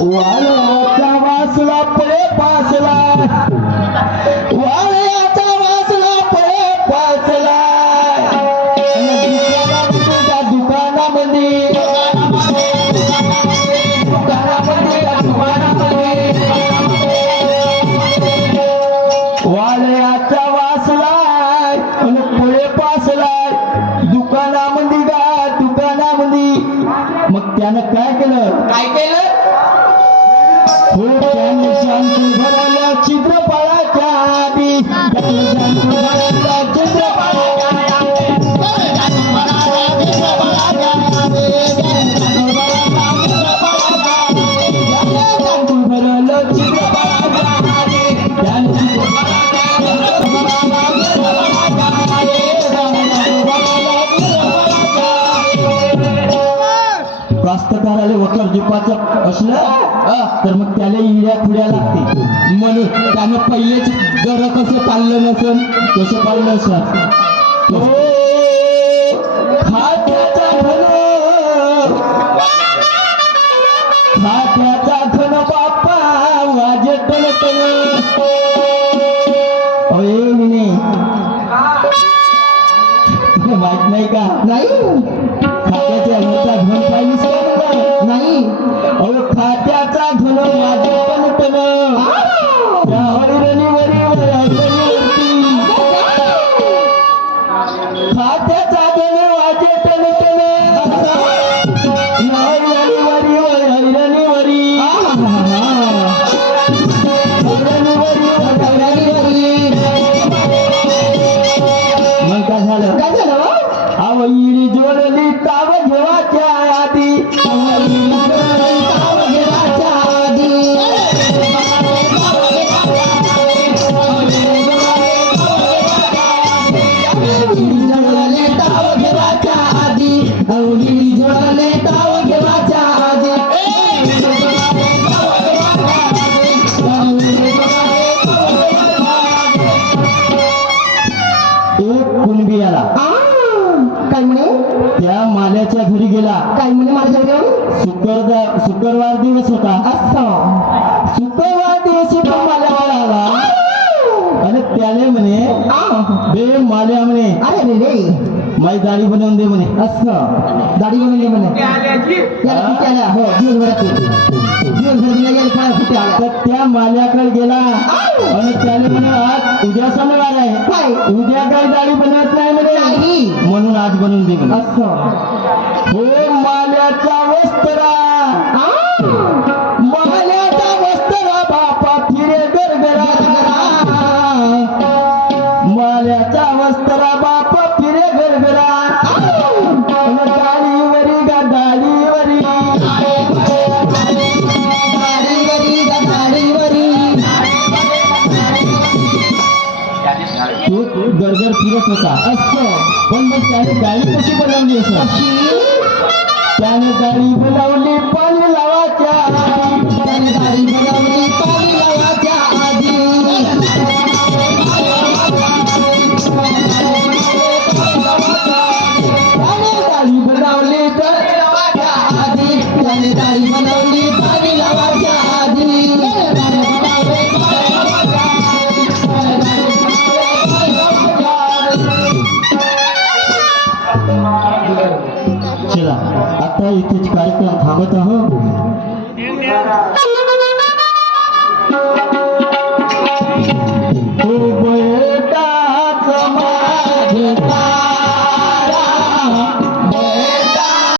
वाळ्याचा वासला पळे पासला वाळ्याचा वासला पळे पासला दुकानामध्ये वाळ्याचा वासलाय आणि पळे पासलाय दुकानामध्ये दुकानामध्ये. मग त्यानं काय केलं हो त्याने शांती भरायला चित्रपटाच्या आधी कास्तकाराला वकर जिपाचं असलं तर मग त्याला इड्या खुड्या लागते. म्हणून त्यानं पहिलेच घर कसं पाळलं नसन कसं पाळलं असं खात्याचा धन बाप्पा वाजे टन माहित नाही का? नाही खात्याच्या धन पाहिलीस का? नाही अहो खात्याचा धन वाजे टन त्या हरिरणीवरी खात्याचा धन वाजे टन मग काय झालं आवईरी जोडली ताव घेवाच्या आधी कुणबी आला काय म्हणे त्या माल्याच्या घरी गेला. काय म्हणे माझ्या घरी शुक्रवार दिवस होता. असं शुक्रवार दिवस होता माल्यावर आला आणि त्याने म्हणे बे माल्या म्हणे अरे रे माझी दाढी बनवून दे म्हणे. असं दाढी बनवून दे म्हणे हो तर त्या माल्याकडे गेला आणि त्याने म्हणे आज उद्या शनिवार आहे उद्या काही दाढी बनवत नाही म्हणे म्हणून आज बनवून दे म्हणे. असं हो माल्याचा वस्त्रा बापा फिरे गरगरा माल्याचा वस्त्रा बापा फिरे गरगरा दाढीवरी गा दाढीवरी तो गरगर फिरत होता. असं पण मग त्याने गाडी कशी बनवली असं त्याने गाडी बनवली पाणी लावायच्या त्याने गाडी बनवली पाणी लावायच्या आधी त्याने गाडी बनवली पाणी लावायच्या आधी त्याने गाडी बनवली पाणी लावायच्या आधी चला आता इथेच कार्यक्रम थांबत आहोत.